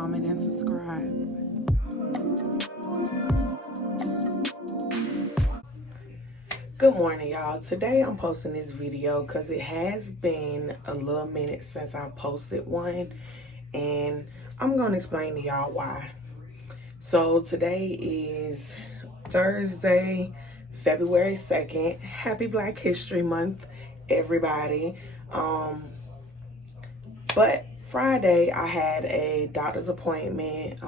comment, and subscribe. Good morning, y'all. Today I'm posting this video because it has been a little minute since I posted one, and I'm going to explain to y'all why. So today is Thursday, February 2nd. Happy Black History Month, everybody. But Friday I had a doctor's appointment,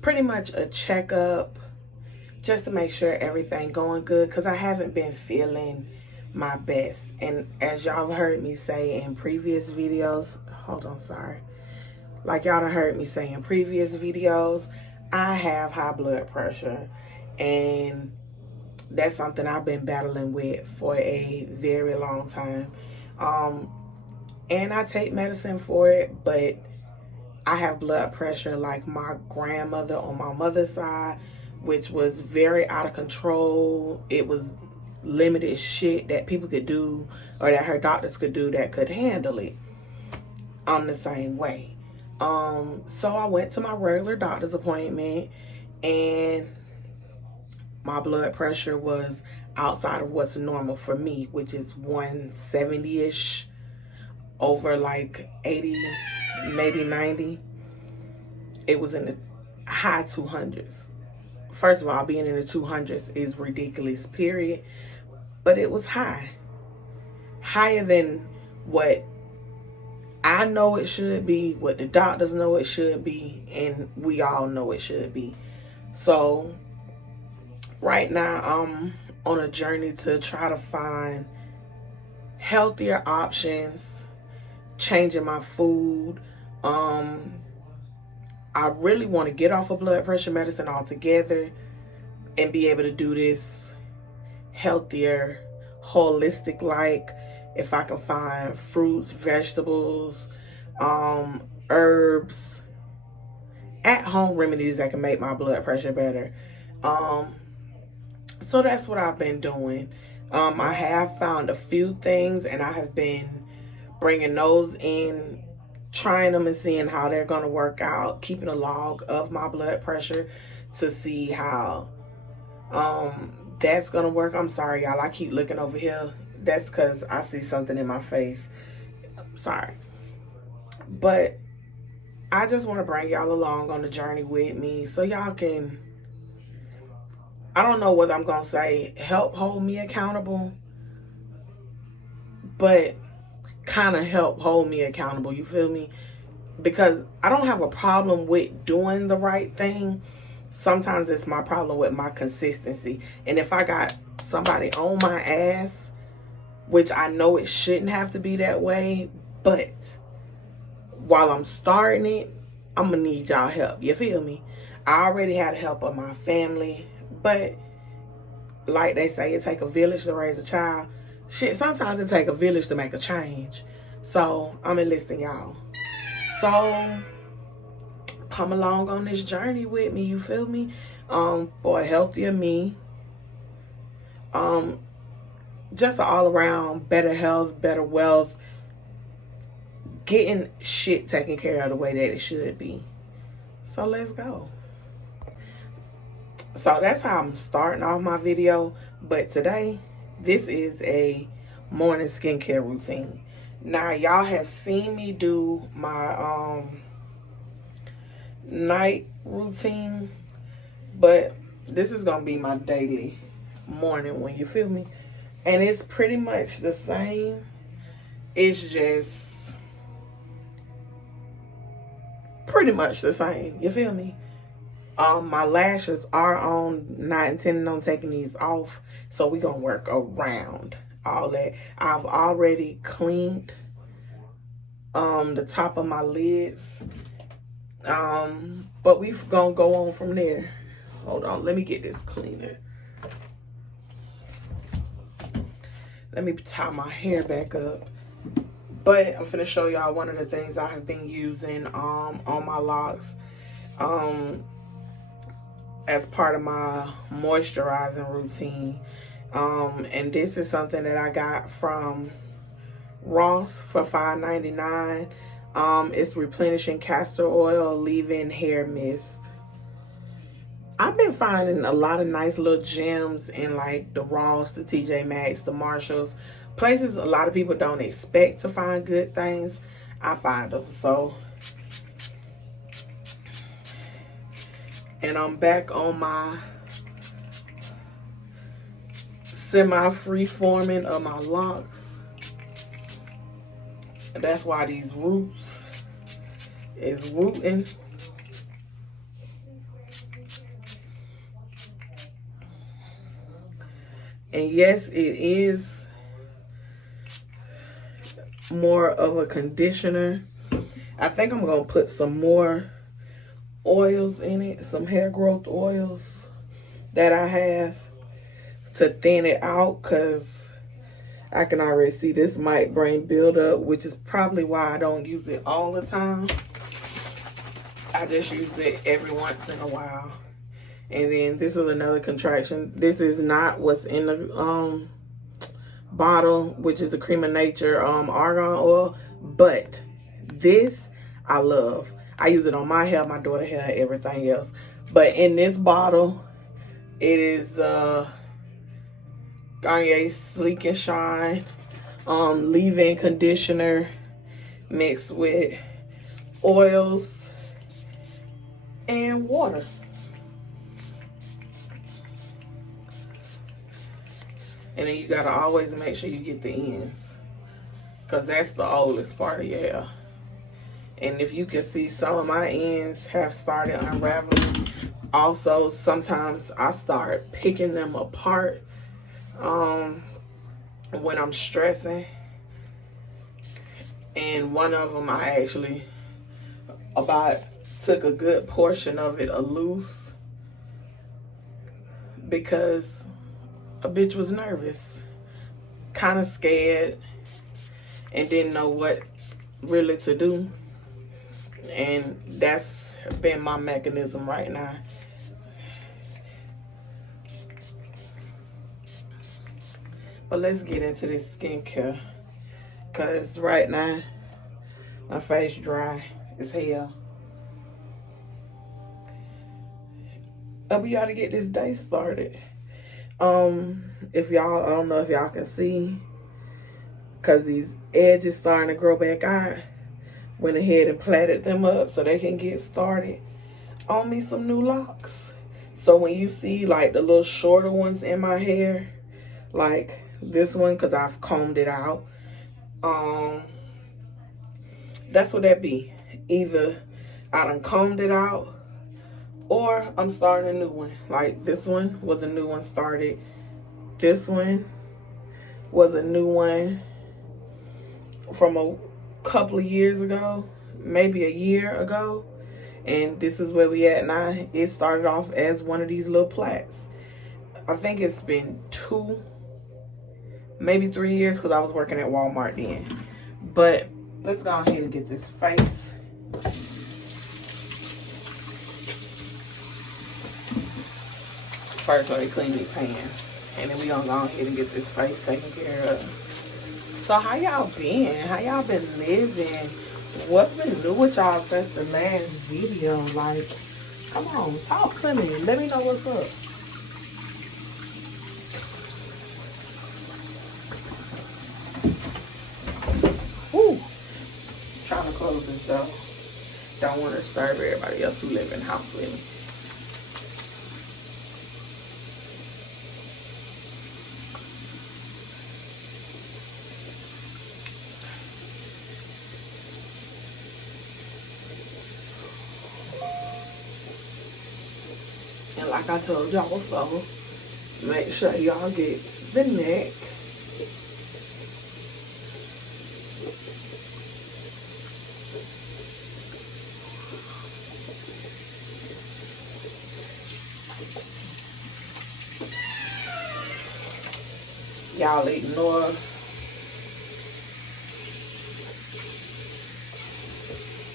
pretty much a checkup, just to make sure everything going good, because I haven't been feeling my best. And as y'all heard me say in previous videos, like y'all done heard me say in previous videos, I have high blood pressure, and that's something I've been battling with for a very long time. And I take medicine for it, but I have blood pressure like my grandmother on my mother's side, which was very out of control. It was limited shit that people could do, or that her doctors could do, that could handle it. I'm the same way. So I went to my regular doctor's appointment, and my blood pressure was outside of what's normal for me, which is 170-ish over like 80, maybe 90. It was in the high 200s. First of all, being in the 200s is ridiculous, period. But it was high. Higher than what I know it should be, what the doctors know it should be, and we all know it should be. So right now I'm on a journey to try to find healthier options, changing my food. I really want to get off of blood pressure medicine altogether and be able to do this healthier, holistic, like if I can find fruits, vegetables, herbs, at-home remedies that can make my blood pressure better. So that's what I've been doing. I have found a few things, and I have been bringing those in, trying them and seeing how they're going to work out, keeping a log of my blood pressure to see how that's going to work. I'm sorry, y'all. I keep looking over here. That's because I see something in my face. Sorry. But I just want to bring y'all along on the journey with me so y'all can, I don't know what I'm going to say, help hold me accountable, but kind of help hold me accountable, you feel me? Because I don't have a problem with doing the right thing. Sometimes it's my problem with my consistency. And if I got somebody on my ass, which I know it shouldn't have to be that way, but while I'm starting it, I'm gonna need y'all help, you feel me? I already had help of my family, but like they say, it take a village to raise a child. Shit, sometimes it take a village to make a change. So I'm enlisting y'all. So come along on this journey with me, you feel me? For a healthier me. Just all around better health, better wealth, getting shit taken care of the way that it should be. So let's go. So that's how I'm starting off my video. But today, this is a morning skincare routine. Now, y'all have seen me do my night routine, but this is gonna be my daily morning one, you feel me? And it's pretty much the same. It's just pretty much the same, you feel me? My lashes are on, not intending on taking these off, so we're gonna work around all that. I've already cleaned the top of my lids, but we're gonna go on from there. Hold on, let me get this cleaner. Let me tie my hair back up. But I'm finna show y'all one of the things I have been using on my locks as part of my moisturizing routine. And this is something that I got from Ross for $5.99. It's replenishing castor oil, leave-in hair mist. I've been finding a lot of nice little gems in like the Ross, the TJ Maxx, the Marshalls, places a lot of people don't expect to find good things. I find them. So, and I'm back on my semi-free forming of my locks. And that's why these roots is rooting. And yes, it is more of a conditioner. I think I'm going to put some more oils in it, some hair growth oils that I have to thin it out, because I can already see this might bring buildup, which is probably why I don't use it all the time. I just use it every once in a while. And then this is another contraction. This is not what's in the bottle, which is the Cream of Nature argan oil, but this I love. I use it on my hair, my daughter's hair, everything else. But in this bottle, it is Garnier Sleek and Shine leave-in conditioner mixed with oils and water. And then you gotta always make sure you get the ends, because that's the oldest part of your hair. And if you can see, some of my ends have started unraveling. Also, sometimes I start picking them apart when I'm stressing. And one of them, I actually took a good portion of it loose, because a bitch was nervous, kind of scared, and didn't know what really to do. And that's been my mechanism right now. But let's get into this skincare, because right now my face dry as hell. And we gotta get this day started. If y'all, I don't know if y'all can see, because these edges starting to grow back out, went ahead and plaited them up so they can get started on me some new locks. So when you see like the little shorter ones in my hair, like this one, because I've combed it out, that's what that be. Either I done combed it out, or I'm starting a new one. Like this one was a new one started. This one was a new one from a couple of years ago, maybe a year ago. And this is where we at now. It started off as one of these little plaits. I think it's been 2, maybe 3 years, because I was working at Walmart then. But let's go ahead and get this face. First, let me clean these hands, and then we gonna go ahead and get this face taken care of. So how y'all been? How y'all been living? What's been new with y'all since the last video? Like, come on, talk to me. Let me know what's up. Woo! Trying to close this door. Don't want to disturb everybody else who live in the house with me. And like I told y'all before, make sure y'all get the neck. Y'all ignore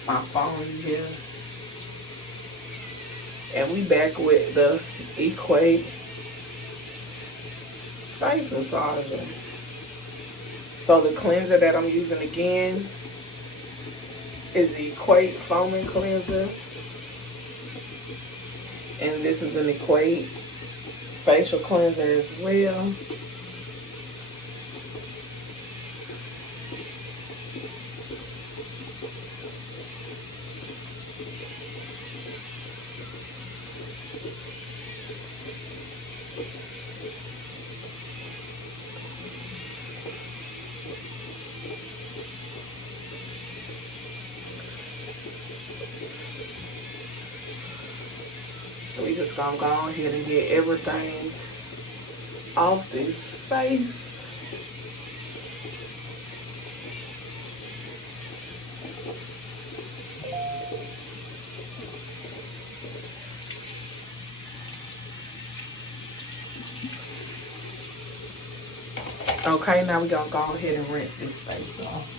my phone here. And we back with the Equate face massager. So the cleanser that I'm using again is the Equate Foaming Cleanser. And this is an Equate facial cleanser as well. So we just gonna go ahead and get everything off this face. Okay, now we're gonna go ahead and rinse this face off.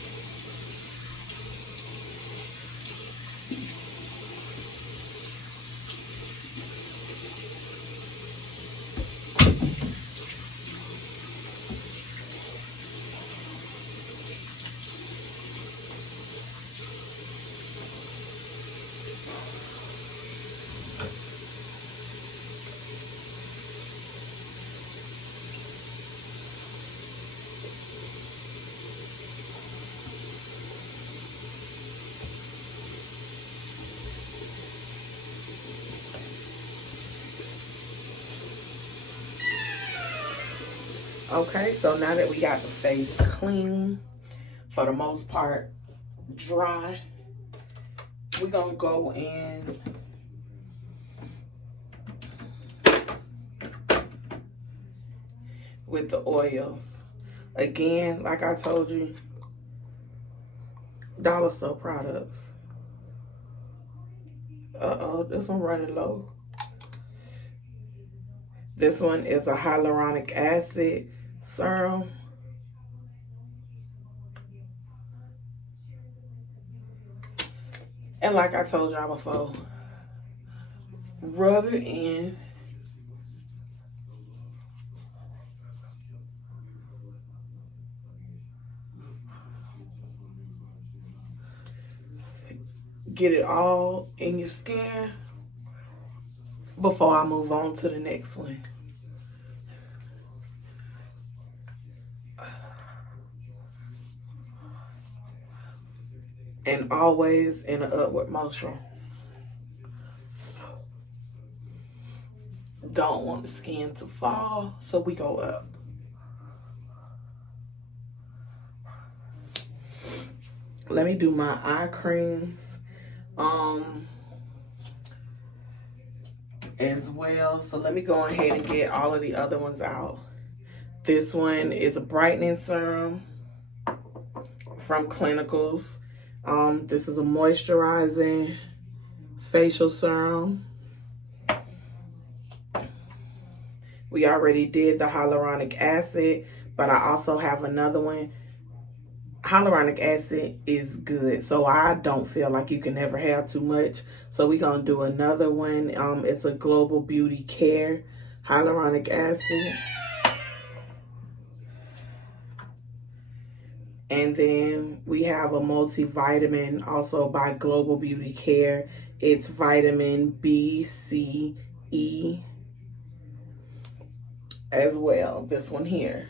Okay, so now that we got the face clean, for the most part dry, we're gonna go in with the oils. Again, like I told you, dollar store products. This one running low. This one is a hyaluronic acid serum. And like I told y'all before, rub it in. Get it all in your skin before I move on to the next one. And always in an upward motion. Don't want the skin to fall, so we go up. Let me do my eye creams as well. So let me go ahead and get all of the other ones out. This one is a brightening serum from Clinicals. This is a moisturizing facial serum. We already did the hyaluronic acid, but I also have another one. Hyaluronic acid is good, so I don't feel like you can never have too much. So we're gonna do another one. It's a Global Beauty Care hyaluronic acid. And then we have a multivitamin also by Global Beauty Care. It's vitamin B, C, E as well. This one here.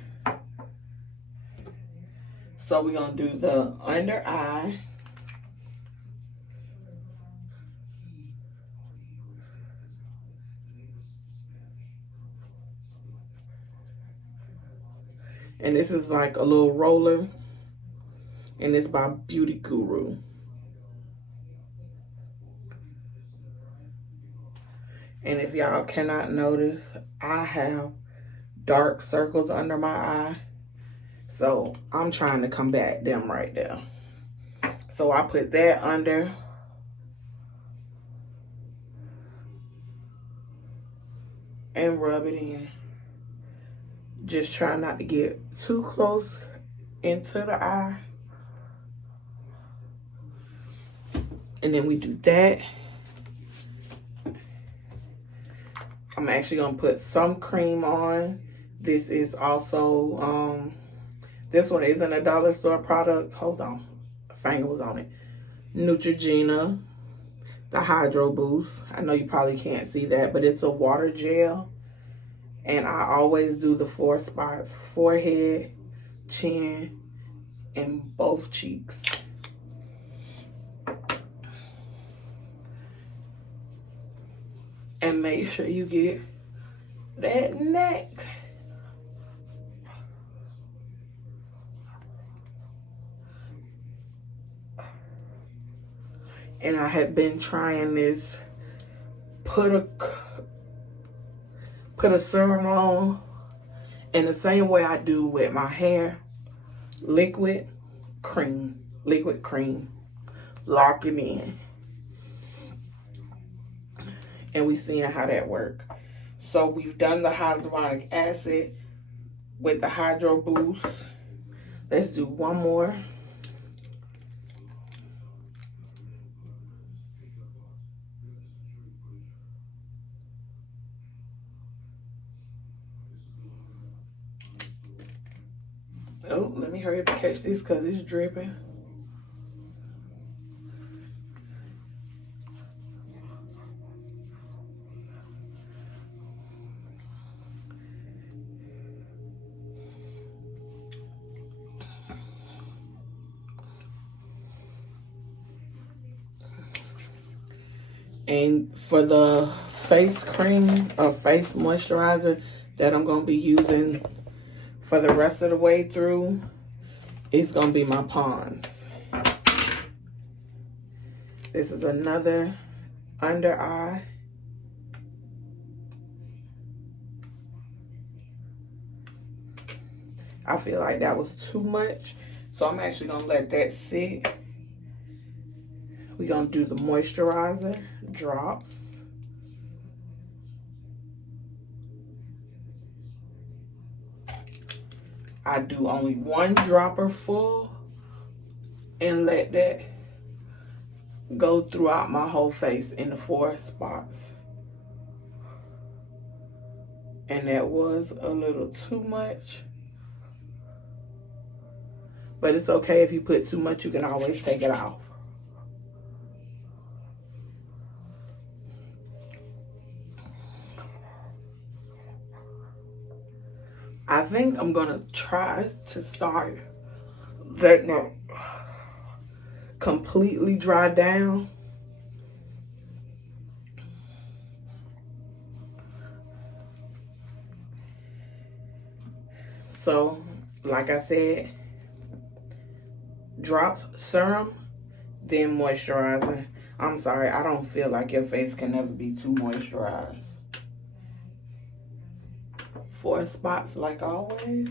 So we're going to do the under eye. And this is like a little roller. And it's by Beauty Guru. And if y'all cannot notice, I have dark circles under my eye. So I'm trying to combat them right there. So I put that under. And rub it in. Just try not to get too close into the eye. And then we do that. I'm actually gonna put some cream on. This is also, this one isn't a dollar store product. Hold on, my finger was on it. Neutrogena, the Hydro Boost. I know you probably can't see that, but it's a water gel. And I always do the 4 spots: forehead, chin, and both cheeks. And make sure you get that neck. And I had been trying this put a serum on in the same way I do with my hair. Liquid cream. Lock it in. And we seeing how that works. So we've done the hyaluronic acid with the Hydro Boost. Let's do one more. Oh, let me hurry up and catch this because it's dripping. And for the face cream or face moisturizer that I'm going to be using for the rest of the way through, it's going to be my Pond's. This is another under eye. I feel like that was too much, so I'm actually going to let that sit. We're going to do the moisturizer drops. I do only 1 dropper full and let that go throughout my whole face in the 4 spots. And that was a little too much. But it's okay if you put too much, you can always take it off. I think I'm gonna try to start letting it completely dry down. So, like I said, drops, serum, then moisturizer. I'm sorry, I don't feel like your face can never be too moisturized. 4 spots like always.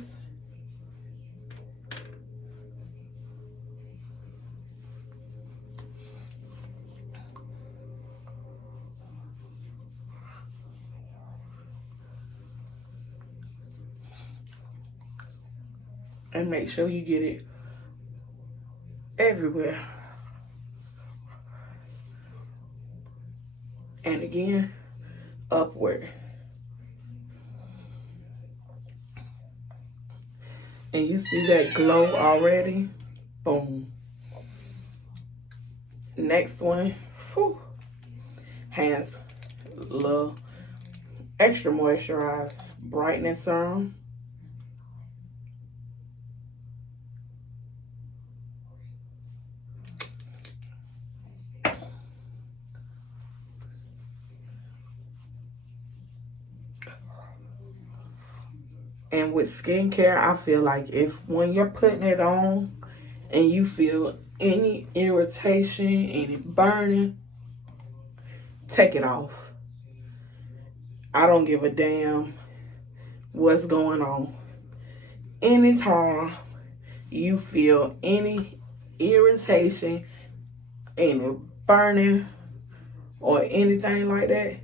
And make sure you get it everywhere. And again, upward. And you see that glow already? Boom. Next one, whew, has a little extra moisturized brightening serum. And with skincare, I feel like when you're putting it on and you feel any irritation, any burning, take it off. I don't give a damn what's going on. Anytime you feel any irritation, any burning, or anything like that,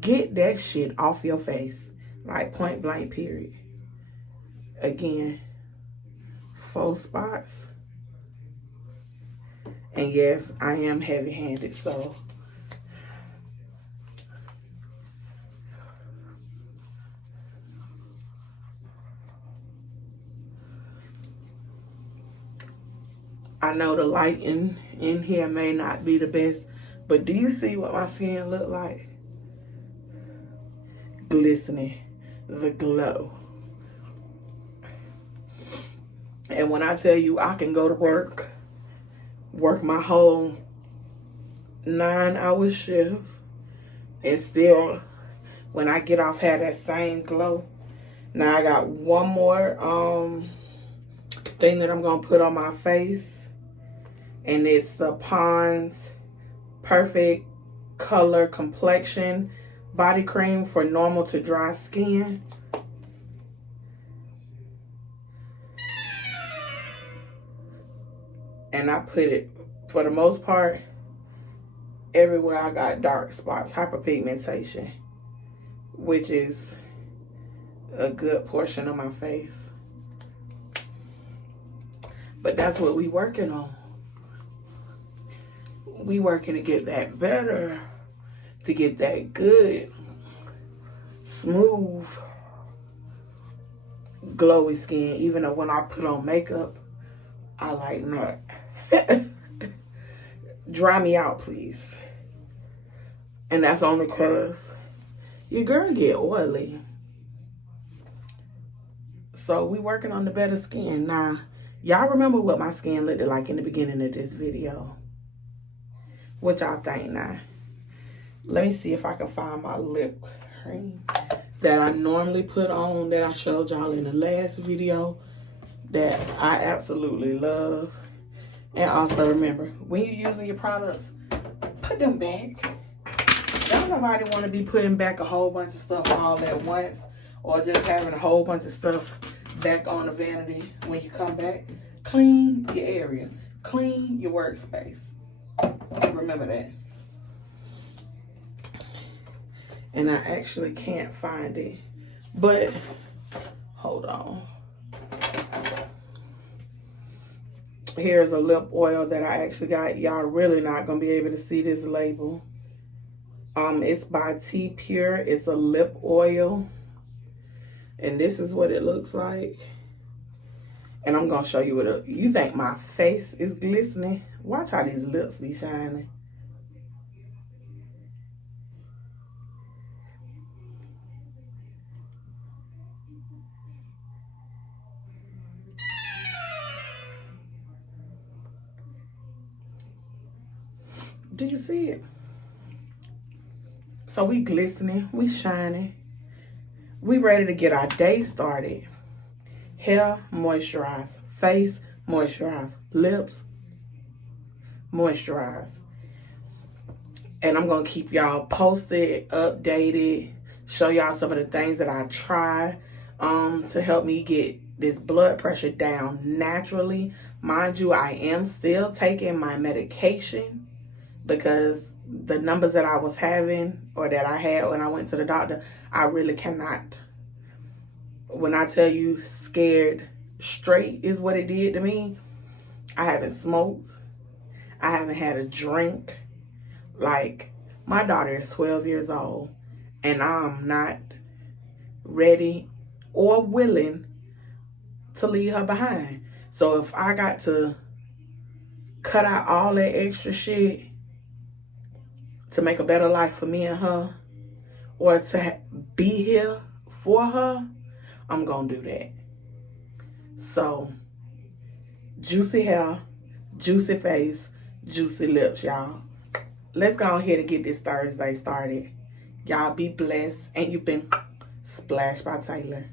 get that shit off your face. Like point blank, period. Again, 4 spots. And yes, I am heavy-handed, so I know the lighting in here may not be the best, but do you see what my skin look like? Glistening, the glow. And when I tell you I can go to work my whole 9-hour shift, and still, when I get off, have that same glow. Now I got one more thing that I'm gonna put on my face, and it's the Pond's Perfect Color Complexion Body Cream for normal to dry skin. And I put it, for the most part, everywhere I got dark spots, hyperpigmentation, which is a good portion of my face. But that's what we working on. We working to get that better, to get that good, smooth, glowy skin. Even though when I put on makeup, I like that. Dry me out, please. And that's only because your girl get oily. So we working on the better skin. Now, y'all remember what my skin looked like in the beginning of this video. What y'all think now? Let me see if I can find my lip cream that I normally put on, that I showed y'all in the last video, that I absolutely love. And also remember, when you're using your products, put them back. Don't nobody want to be putting back a whole bunch of stuff all at once, or just having a whole bunch of stuff back on the vanity when you come back. Clean your area. Clean your workspace. Remember that. And I actually can't find it, but hold on. Here's a lip oil that I actually got. Y'all really not gonna be able to see this label. It's by T Pure. It's a lip oil, and this is what it looks like. And I'm gonna show you what you think my face is glistening. Watch how these lips be shining. Do you see it? So we glistening, we shining. We ready to get our day started. Hair, moisturize. Face, moisturize. Lips, moisturize. And I'm going to keep y'all posted, updated, show y'all some of the things that I try to help me get this blood pressure down naturally. Mind you, I am still taking my medication because the numbers that I was having, or that I had when I went to the doctor, I really cannot. When I tell you scared straight is what it did to me, I haven't smoked. I haven't had a drink. Like, my daughter is 12 years old, and I'm not ready or willing to leave her behind. So if I got to cut out all that extra shit to make a better life for me and her, or to be here for her, I'm gonna do that. So, juicy hair, juicy face, juicy lips, y'all. Let's go ahead and get this Thursday started. Y'all be blessed, and you've been splashed by Taylor.